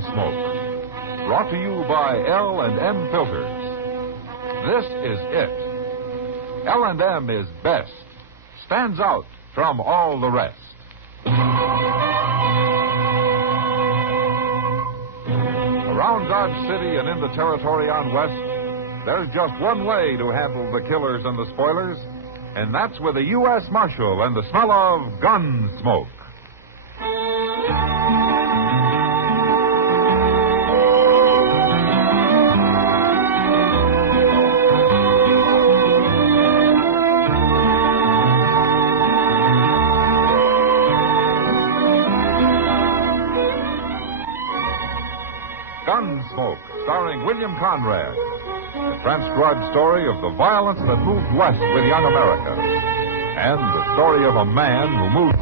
Gunsmoke. Brought to you by L&M Filters. This is it. L&M is best. Stands out from all the rest. Around Dodge City and in the territory on West, there's just one way to handle the killers and the spoilers, and that's with a U.S. Marshal and the smell of Gunsmoke. Gunsmoke, starring William Conrad. The transcribed story of the violence that moved west with young America. And the story of a man who moved...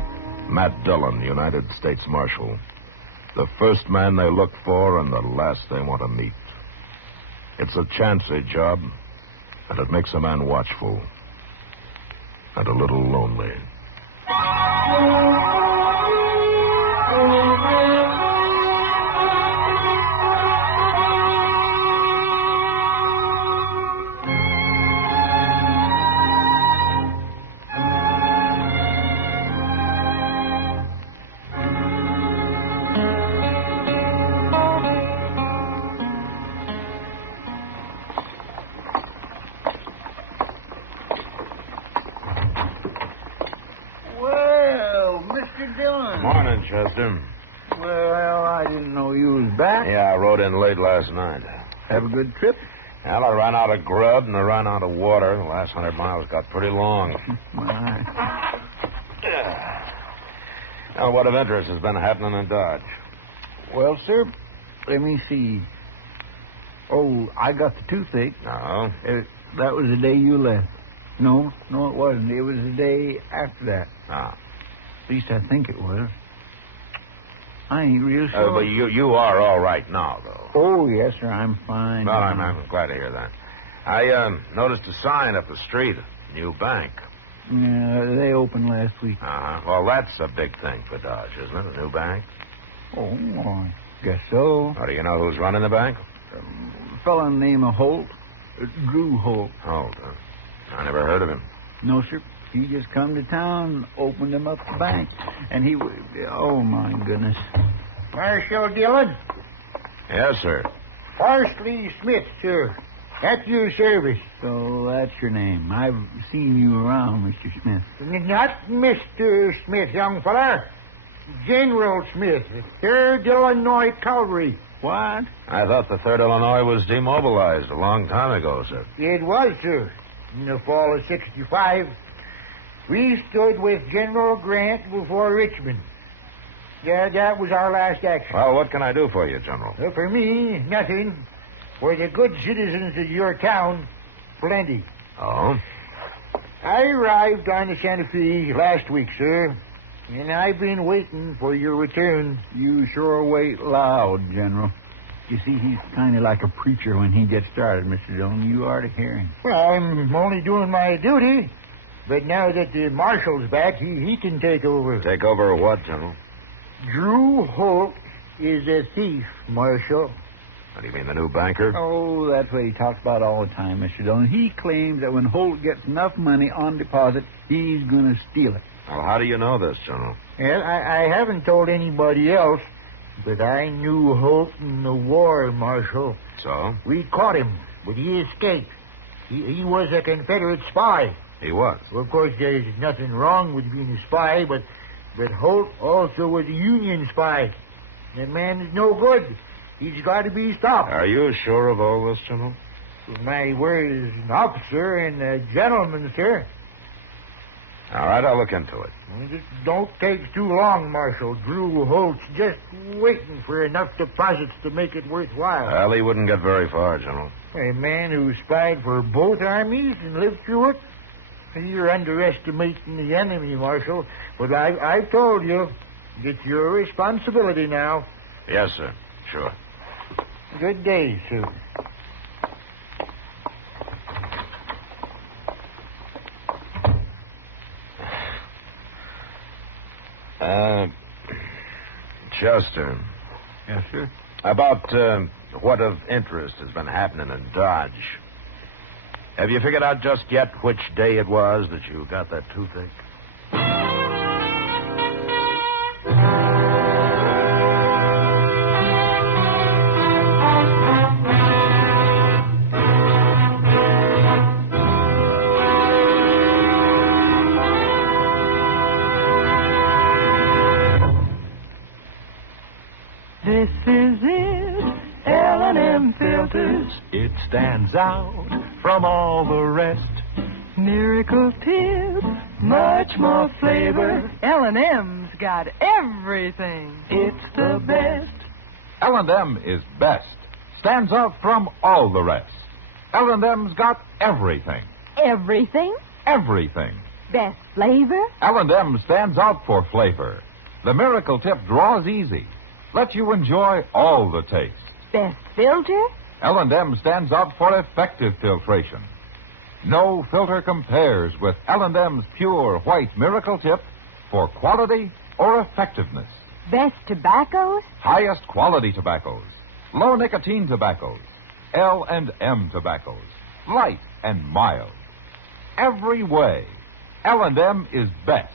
Matt Dillon, United States Marshal. The first man they look for and the last they want to meet. It's a chancy job, and it makes a man watchful. And a little lonely. Morning, Chester. Well, I didn't know you was back. Yeah, I rode in late last night. Have a good trip? Well, I ran out of grub and I ran out of water. The last 100 miles got pretty long. Now, what of interest has been happening in Dodge? Well, sir, let me see. Oh, I got the toothache. No. That was the day you left. No, it wasn't. It was the day after that. Ah. At least I think it was. I ain't real sure. But you are all right now, though. Oh, yes, sir. I'm fine. Well, I'm glad to hear that. I noticed a sign up the street. New bank. Yeah, they opened last week. Uh-huh. Well, that's a big thing for Dodge, isn't it? A new bank? Oh, I guess so. Oh, do you know who's running the bank? A fellow named Holt. Drew Holt. Holt, huh? I never heard of him. No, sir. He just come to town, opened him up the bank, and he... Oh, my goodness. Marshal Dillon? Yes, sir. Parsley Smith, sir. At your service. So that's your name. I've seen you around, Mr. Smith. Not Mr. Smith, young fella. General Smith, 3rd Illinois Cavalry. What? I thought the 3rd Illinois was demobilized a long time ago, sir. It was, sir. In the fall of 65... we stood with General Grant before Richmond. Yeah, that was our last action. Well, what can I do for you, General? For me, nothing. For the good citizens of your town, plenty. Oh? I arrived on the Santa Fe last week, sir, and I've been waiting for your return. You sure wait loud, General. You see, he's kind of like a preacher when he gets started, Mr. Dillon. You ought to hear him. Well, I'm only doing my duty. But now that the marshal's back, he can take over. Take over what, General? Drew Holt is a thief, Marshal. What do you mean, the new banker? Oh, that's what he talks about all the time, Mr. Dillon. He claims that when Holt gets enough money on deposit, he's going to steal it. Well, how do you know this, General? Well, I haven't told anybody else, but I knew Holt in the war, Marshal. So? We caught him, but he escaped. He was a Confederate spy. He was? Well, of course, there's nothing wrong with being a spy, but Holt also was a Union spy. That man is no good. He's got to be stopped. Are you sure of all this, General? My word as an officer and a gentleman, sir. All right, I'll look into it. Well, just don't take too long, Marshal. Drew Holt's just waiting for enough deposits to make it worthwhile. Well, he wouldn't get very far, General. A man who spied for both armies and lived through it? You're underestimating the enemy, Marshal. But I've told you, it's your responsibility now. Yes, sir. Sure. Good day, sir. Chester. Yes, sir? About what of interest has been happening in Dodge. Have you figured out just yet which day it was that you got that toothache? This is it, L&M Filters. It stands out from all the rest. Miracle tip, much more flavor. L&M's got everything. It's the best. L&M is best. Stands out from all the rest. L&M's got everything. Everything? Everything. Best flavor? L&M stands out for flavor. The Miracle Tip draws easy. Lets you enjoy all the taste. Best filter? L&M stands out for effective filtration. No filter compares with L&M's pure white Miracle Tip for quality or effectiveness. Best tobaccos? Highest quality tobaccos. Low nicotine tobaccos. L&M tobaccos. Light and mild. Every way, L&M is best.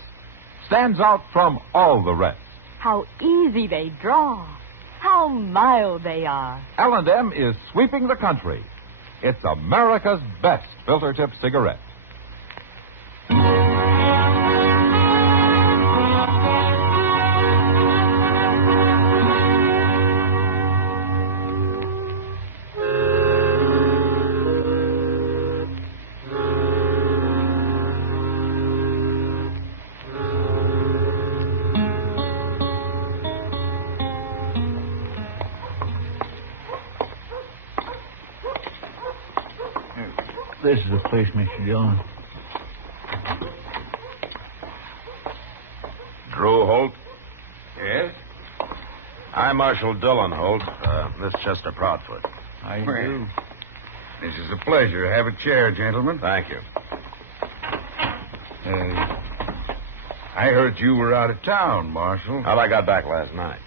Stands out from all the rest. How easy they draw. How mild they are. L&M is sweeping the country. It's America's best filter tip cigarette. This is the place, Mr. Dillon. Drew Holt? Yes? I'm Marshal Dillon, Holt. Miss Chester Proudfoot. I do. This is a pleasure. Have a chair, gentlemen. Thank you. I heard you were out of town, Marshal. Well, I got back last night.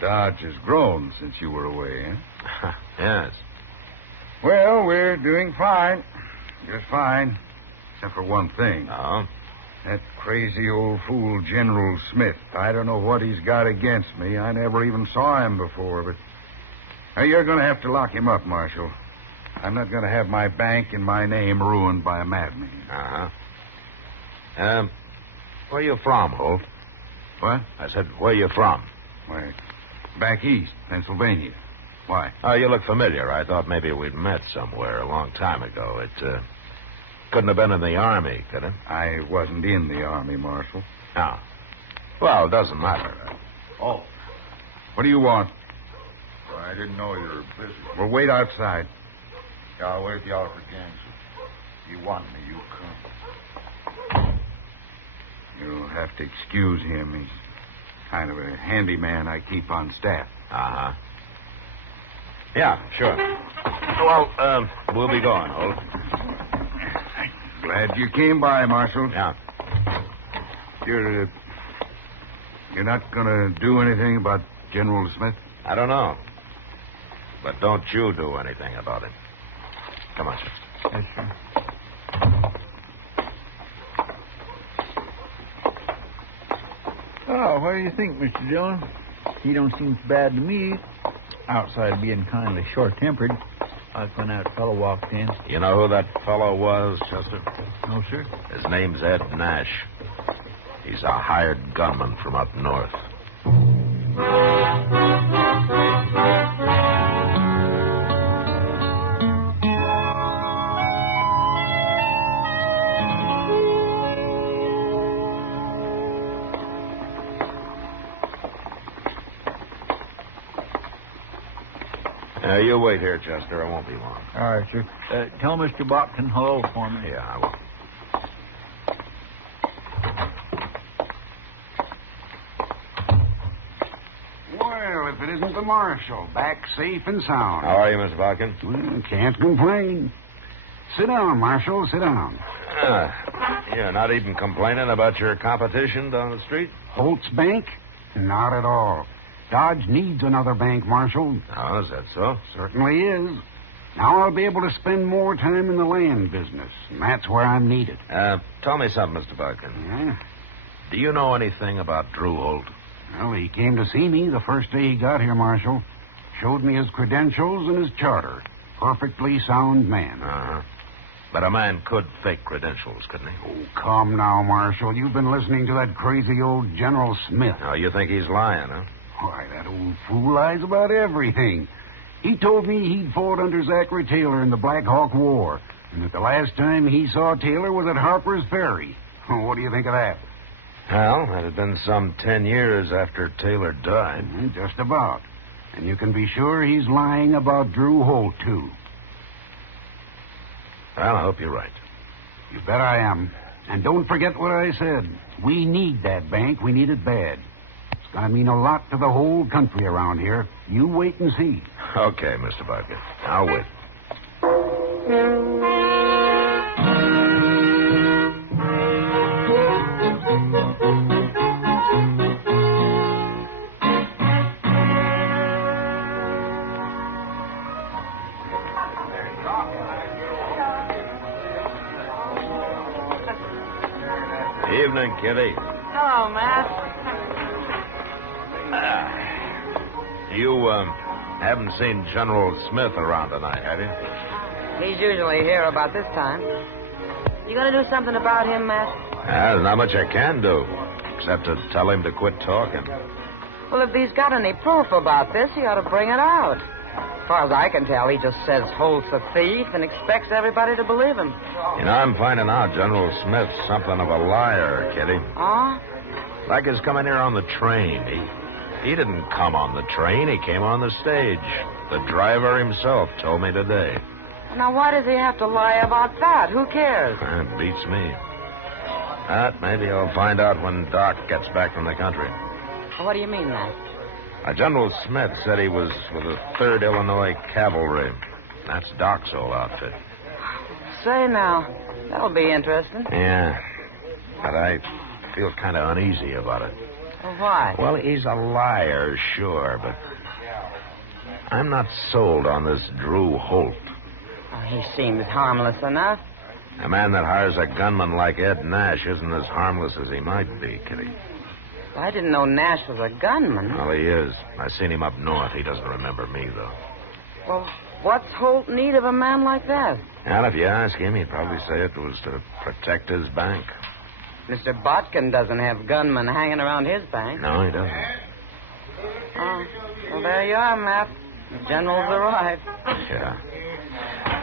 Dodge has grown since you were away, eh? Yes. Well, we're doing fine. Just fine. Except for one thing. Oh? That crazy old fool, General Smith. I don't know what he's got against me. I never even saw him before, but... Now, you're going to have to lock him up, Marshal. I'm not going to have my bank and my name ruined by a madman. Uh-huh. Where you from, Holt? What? I said, where you from? Why, back east, Pennsylvania. Why? Oh, you look familiar. I thought maybe we'd met somewhere a long time ago. It couldn't have been in the Army, could it? I wasn't in the Army, Marshal. No. Well, it doesn't matter. Oh. What do you want? Well, I didn't know you were busy. Well, wait outside. Yeah, I'll wait at the Alfred Gangs. If you want me, you come. You'll have to excuse him. He's kind of a handyman I keep on staff. Uh-huh. Yeah, sure. Well, we'll be going, Holt. Glad you came by, Marshal. Yeah. You're not going to do anything about General Smith? I don't know. But don't you do anything about it. Come on, Chester. Yes, sir. Oh, what do you think, Mr. Dillon? He don't seem so bad to me. Outside being kindly short-tempered. Like when that fellow walked in. You know who that fellow was, Chester? No, sir. His name's Ed Nash. He's a hired gunman from up north. You wait here, Chester. I won't be long. All right, sir. Tell Mr. Botkin hello for me. Yeah, I will. Well, if it isn't the Marshal, back safe and sound. How are you, Mr. Botkin? Well, can't complain. Sit down, Marshal, sit down. You're not even complaining about your competition down the street? Holt's Bank? Not at all. Dodge needs another bank, Marshal. Oh, is that so? Certainly is. Now I'll be able to spend more time in the land business, and that's where I'm needed. Tell me something, Mr. Barkin. Yeah? Do you know anything about Drew Holt? Well, he came to see me the first day he got here, Marshal. Showed me his credentials and his charter. Perfectly sound man. Uh-huh. But a man could fake credentials, couldn't he? Oh, come now, Marshal. You've been listening to that crazy old General Smith. Oh, you think he's lying, huh? Why, that old fool lies about everything. He told me he'd fought under Zachary Taylor in the Black Hawk War, and that the last time he saw Taylor was at Harper's Ferry. What do you think of that? Well, it had been some 10 years after Taylor died. Just about. And you can be sure he's lying about Drew Holt, too. Well, I hope you're right. You bet I am. And don't forget what I said. We need that bank. We need it bad. It's going to mean a lot to the whole country around here. You wait and see. Okay, Mr. Barker. I'll wait. Evening, Kitty. Hello, Matt. You haven't seen General Smith around tonight, have you? He's usually here about this time. You gonna do something about him, Matt? There's not much I can do, except to tell him to quit talking. Well, if he's got any proof about this, he ought to bring it out. As far as I can tell, he just says Holt's a thief and expects everybody to believe him. You know, I'm finding out General Smith's something of a liar, Kitty. Oh? Like his coming here on the train. He didn't come on the train. He came on the stage. The driver himself told me today. Now, why does he have to lie about that? Who cares? It beats me. But maybe I'll find out when Doc gets back from the country. What do you mean, Matt? General Smith said he was with the 3rd Illinois Cavalry. That's Doc's whole outfit. Say now, that'll be interesting. Yeah, but I feel kind of uneasy about it. Well, why? Well, he's a liar, sure, but I'm not sold on this Drew Holt. Oh, he seems harmless enough. A man that hires a gunman like Ed Nash isn't as harmless as he might be, Kitty. I didn't know Nash was a gunman. Well, he is. I seen him up north. He doesn't remember me, though. Well, what's Holt need of a man like that? And if you ask him, he'd probably say it was to protect his bank. Mr. Botkin doesn't have gunmen hanging around his bank. No, he doesn't. Oh, well, there you are, Matt. The general's arrived. Yeah.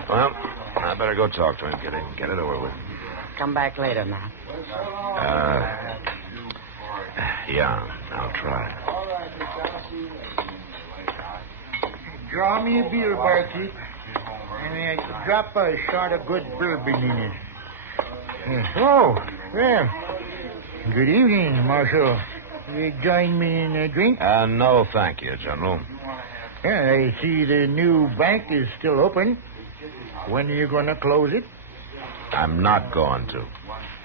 Well, I better go talk to him, Kitty. Get it over with. Come back later, Matt. Yeah, I'll try. Draw me a beer, barkeep. And drop a shot of good bourbon in it. Oh, well. Good evening, Marshal. You join me in a drink? No, thank you, General. Yeah, I see the new bank is still open. When are you going to close it? I'm not going to.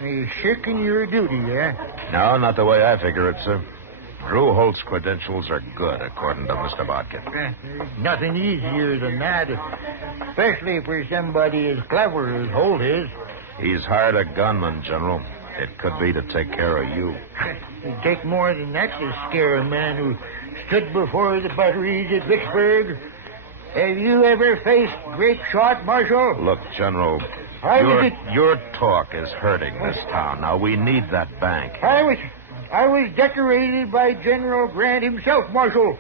Are you shirking your duty, eh? No, not the way I figure it, sir. Drew Holt's credentials are good, according to Mr. Botkin. There's nothing easier than that, especially for somebody as clever as Holt is. He's hired a gunman, General. It could be to take care of you. It'd take more than that to scare a man who stood before the batteries at Vicksburg. Have you ever faced grape shot, Marshal? Look, General, your talk is hurting this town. Now, we need that bank. I was decorated by General Grant himself, Marshal,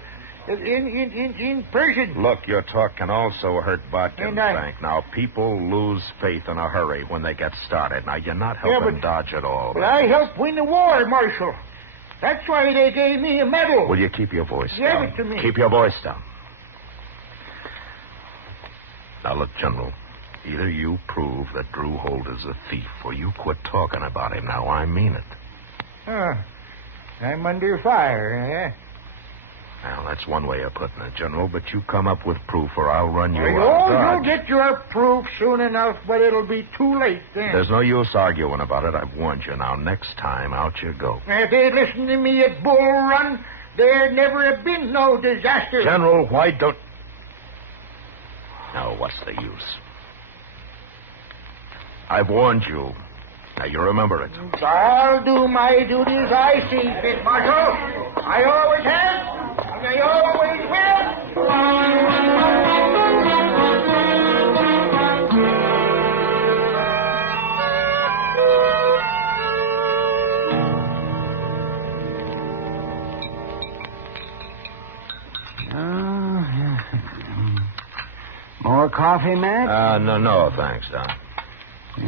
in person. Look, your talk can also hurt Botkin's bank. Now, people lose faith in a hurry when they get started. Now, you're not helping Dodge at all. But I helped win the war, Marshal. That's why they gave me a medal. Will you keep your voice down? down? Give it to me. Keep your voice down. Now, look, General, either you prove that Drew Holt is a thief or you quit talking about him. Now, I mean it. I'm under fire, eh? Well, that's one way of putting it, General, but you come up with proof or I'll run you out. You'll get your proof soon enough, but it'll be too late then. There's no use arguing about it. I've warned you. Now, next time, out you go. If they listen to me at Bull Run, there never have been no disaster. General, why don't... Now, what's the use? I've warned you. Now, you remember it. I'll do my duty as I see fit, Marshal. I always have, and I always will. More coffee, Matt? No, thanks, Don. Oh,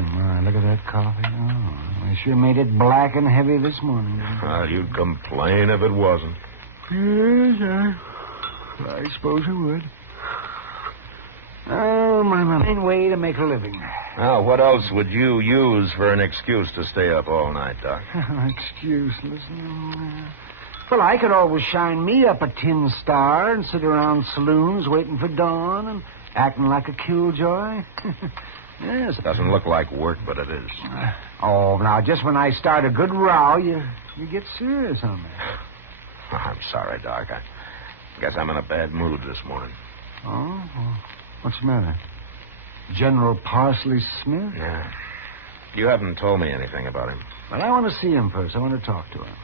my, look at that coffee. Oh, I sure made it black and heavy this morning. Well, you'd complain if it wasn't. Yes, I suppose I would. Oh, my main way to make a living. Now, what else would you use for an excuse to stay up all night, Doc? Excuseless. Well, I could always shine me up a tin star and sit around saloons waiting for dawn and acting like a killjoy. Yes. It doesn't look like work, but it is. Oh, now, just when I start a good row, you get serious on me. I'm sorry, Doc. I guess I'm in a bad mood this morning. Oh? What's the matter? General Parsley Smith? Yeah. You haven't told me anything about him. Well, I want to see him first. I want to talk to him.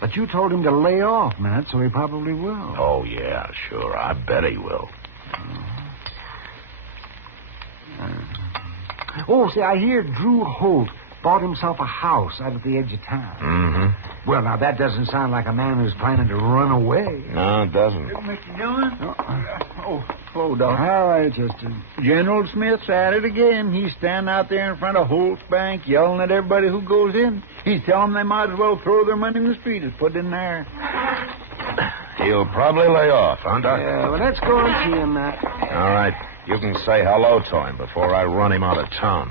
But you told him to lay off, Matt, so he probably will. Oh, yeah, sure. I bet he will. Oh, see, I hear Drew Holt bought himself a house out at the edge of town. Mm-hmm. Well, now, that doesn't sound like a man who's planning to run away. No, it doesn't. Mr. Dillon? Oh, hello, Doc. All right, Chester. General Smith's at it again. He's standing out there in front of Holt's Bank yelling at everybody who goes in. He's telling them they might as well throw their money in the street as put it in there. He'll probably lay off, huh, Doc? Yeah, well, let's go and see him, Matt. All right. You can say hello to him before I run him out of town.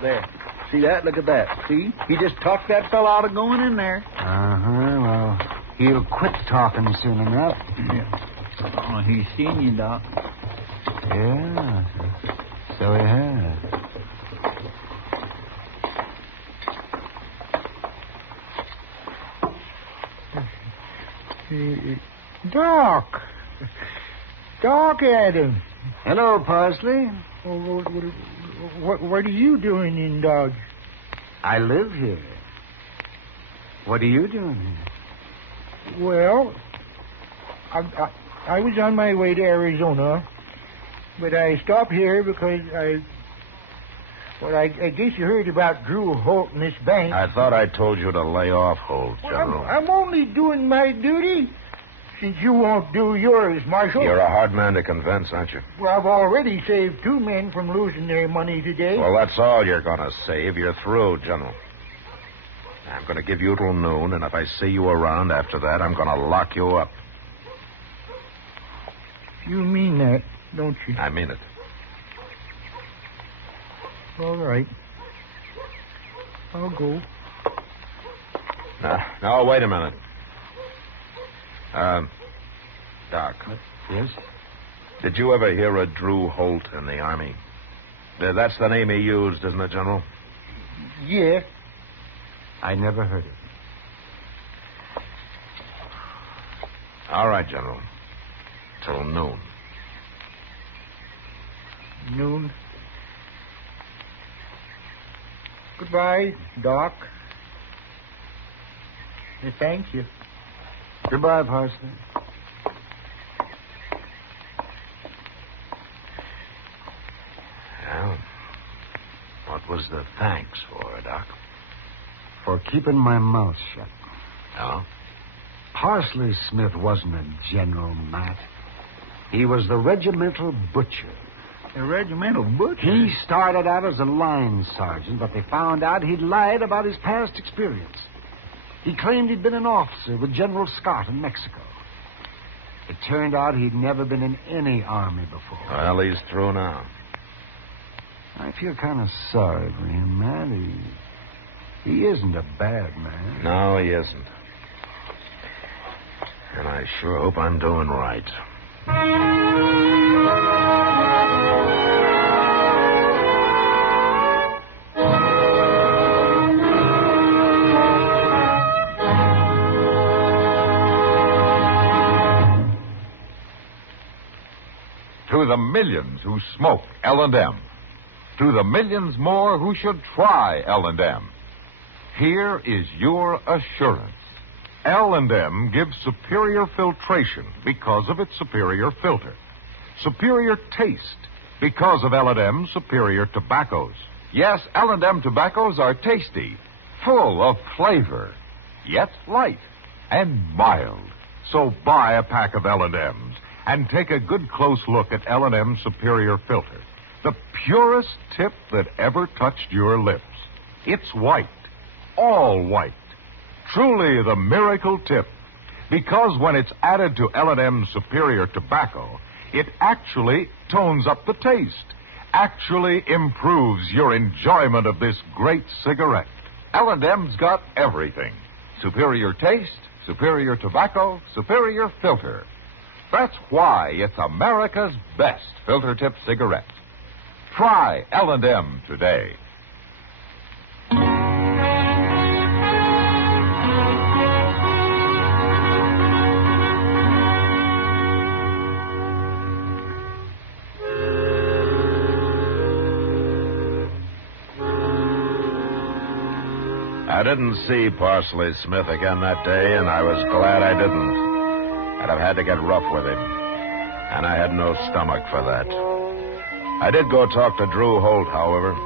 There. See that? Look at that. See? He just talked that fellow out of going in there. Uh-huh. Well, he'll quit talking soon enough. Yeah. Oh, he's seen you, Doc. Yeah. So he has. Doc Adams. Hello, Parsley. What are you doing in Dodge? I live here. What are you doing here? Well, I was on my way to Arizona, but I stopped here because I guess you heard about Drew Holt and this bank. I thought I told you to lay off Holt, General. Well, I'm only doing my duty, since you won't do yours, Marshal. You're a hard man to convince, aren't you? Well, I've already saved 2 men from losing their money today. Well, that's all you're going to save. You're through, General. I'm going to give you till noon, and if I see you around after that, I'm going to lock you up. You mean that, don't you? I mean it. All right. I'll go. Now, wait a minute. Doc. Yes? Did you ever hear of Drew Holt in the Army? That's the name he used, isn't it, General? Yeah. I never heard it. All right, General. Till noon. Noon. Goodbye, Doc. Thank you. Goodbye, Parsley. Well, what was the thanks for, Doc? For keeping my mouth shut. Oh? Parsley Smith wasn't a general, Matt. He was the regimental butcher. A regimental butcher? He started out as a line sergeant, but they found out he'd lied about his past experience. He claimed he'd been an officer with General Scott in Mexico. It turned out he'd never been in any army before. Well, he's through now. I feel kind of sorry for him, Matt. He isn't a bad man. No, he isn't. And I sure hope I'm doing right. To the millions who smoke L&M. To the millions more who should try L&M. Here is your assurance. L&M gives superior filtration because of its superior filter. Superior taste because of L&M's superior tobaccos. Yes, L&M tobaccos are tasty, full of flavor, yet light and mild. So buy a pack of L&M's and take a good close look at L&M's superior filter. The purest tip that ever touched your lips. It's white, all white. Truly the miracle tip. Because when it's added to L&M's superior tobacco, it actually tones up the taste. Actually improves your enjoyment of this great cigarette. L&M's got everything. Superior taste, superior tobacco, superior filter. That's why it's America's best filter tip cigarette. Try L&M today. I didn't see Parsley Smith again that day, and I was glad I didn't. I'd have had to get rough with him, and I had no stomach for that. I did go talk to Drew Holt, however.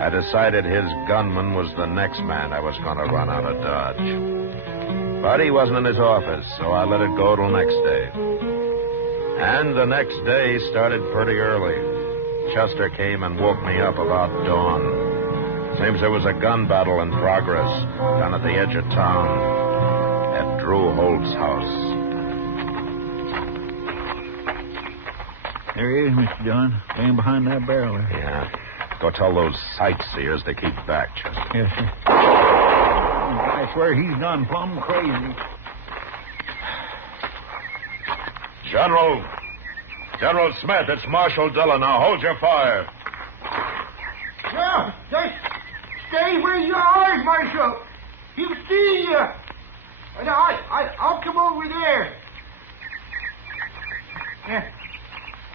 I decided his gunman was the next man I was going to run out of Dodge. But he wasn't in his office, so I let it go till next day. And the next day started pretty early. Chester came and woke me up about dawn. Seems there was a gun battle in progress down at the edge of town at Drew Holt's house. There he is, Mr. Dillon, laying behind that barrel there. Yeah. Go tell those sightseers to keep back, Chester. Yes, sir. I swear he's gone plumb crazy. General Smith, it's Marshal Dillon. Now hold your fire. No, just stay where you are, Marshal. He'll see you. I'll come over there.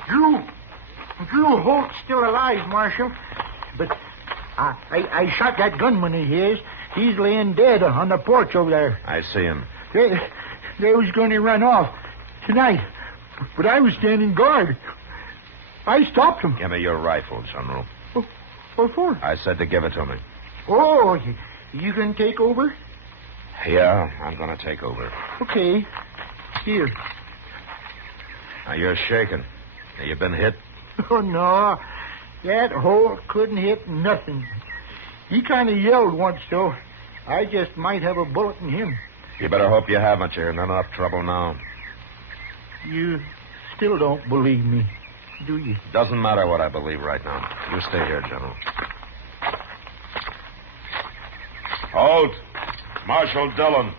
Drew Holt's still alive, Marshal. But I shot that gunman of his. He's laying dead on the porch over there. I see him. They was going to run off tonight, but I was standing guard. I stopped them. Give me your rifle, General. What for? I said to give it to me. Oh, you going to take over? Yeah, I'm going to take over. Okay. Here. Now, you're shaking. You been hit? Oh, no. That Holt couldn't hit nothing. He kind of yelled once, though. I just might have a bullet in him. You better hope you haven't. You're in enough trouble now. You still don't believe me, do you? Doesn't matter what I believe right now. You stay here, General. Holt, Marshal Dillon.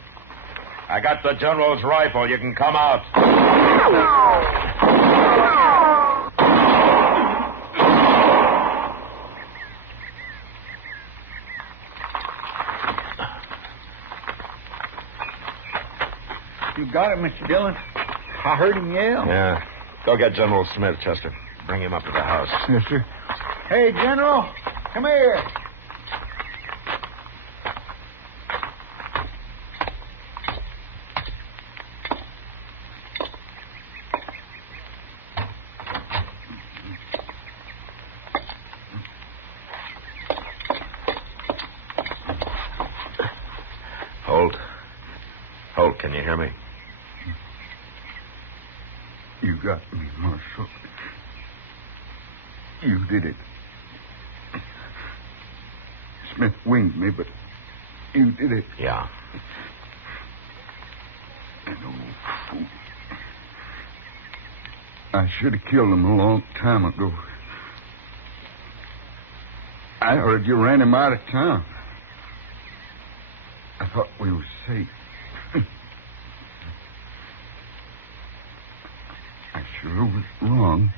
I got the General's rifle. You can come out. You got it, Mr. Dillon. I heard him yell. Yeah. Go get General Smith, Chester. Bring him up to the house. Yes, sir. Hey, General, come here. Holt, can you hear me? You got me, Marshal. You did it. Smith winged me, but you did it. Yeah. An old fool. I should have killed him a long time ago. I heard you ran him out of town. I thought we were safe. I sure was wrong,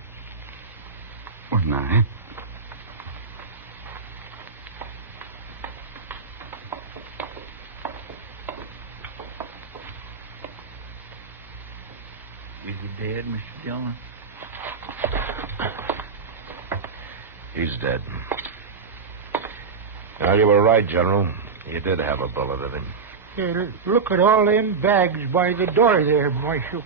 wasn't I? Is he dead, Mr. Dillon? He's dead. Well, you were right, General. You did have a bullet in him. Yeah, look at all them bags by the door there, Marshal.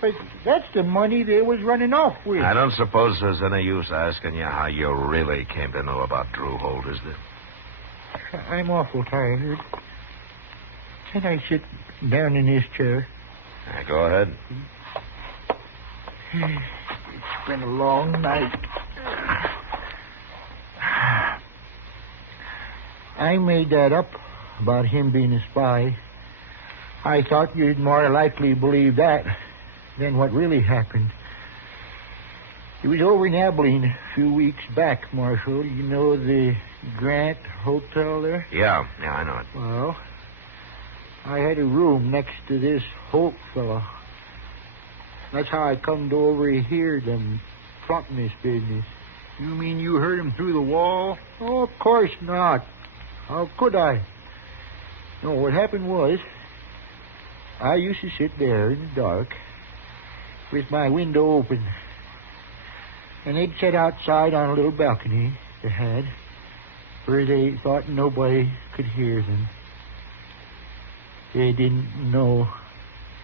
But that's the money they was running off with. I don't suppose there's any use asking you how you really came to know about Drew Holt, is there? I'm awful tired. Can I sit down in this chair? Go ahead. It's been a long night. I made that up about him being a spy. I thought you'd more likely believe that than what really happened. He was over in Abilene a few weeks back, Marshal. You know the Grant Hotel there? Yeah, I know it. Well, I had a room next to this Holt fellow. That's how I come to overhear them fronting this business. You mean you heard him through the wall? Oh, of course not. How could I? No, what happened was, I used to sit there in the dark with my window open. And they'd sit outside on a little balcony they had, where they thought nobody could hear them. They didn't know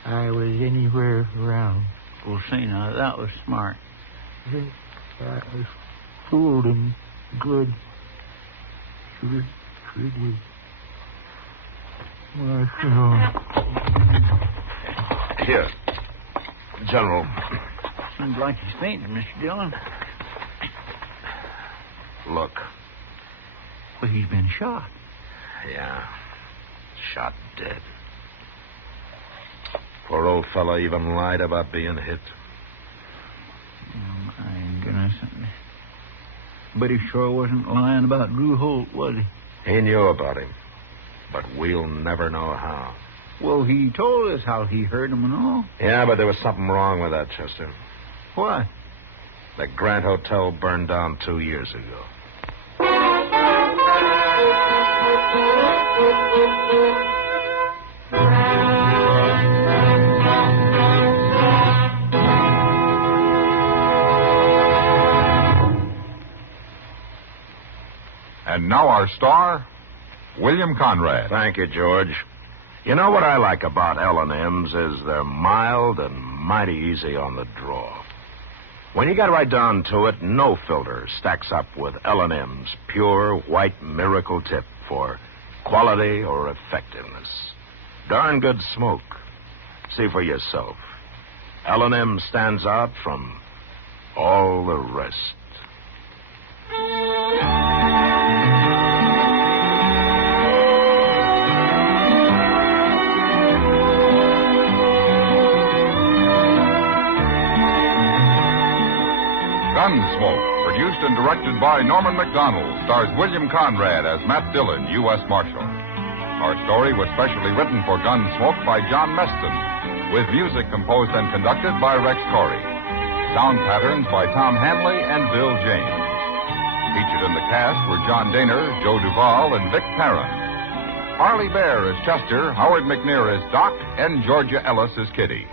I was anywhere around. Well, say now, that was smart. I was fooled and good. Sure did. Here. General. Seems like he's fainting, Mr. Dillon. Look. But he's been shot. Yeah. Shot dead. Poor old fella even lied about being hit. Oh, my goodness. But he sure wasn't lying about Drew Holt, was he? He knew about him. But we'll never know how. Well, he told us how he heard him and all. Yeah, but there was something wrong with that, Chester. What? The Grant Hotel burned down 2 years ago. And now our star, William Conrad. Thank you, George. You know what I like about L&M's is they're mild and mighty easy on the draw. When you get right down to it, no filter stacks up with L&M's pure white miracle tip for quality or effectiveness. Darn good smoke. See for yourself. L&M stands out from all the rest. Gunsmoke, produced and directed by Norman MacDonnell, stars William Conrad as Matt Dillon, U.S. Marshal. Our story was specially written for Gunsmoke by John Meston, with music composed and conducted by Rex Corey. Sound patterns by Tom Hanley and Bill James. Featured in the cast were John Daner, Joe Duvall, and Vic Perrin. Parley Baer as Chester, Howard McNear as Doc, and Georgia Ellis as Kitty.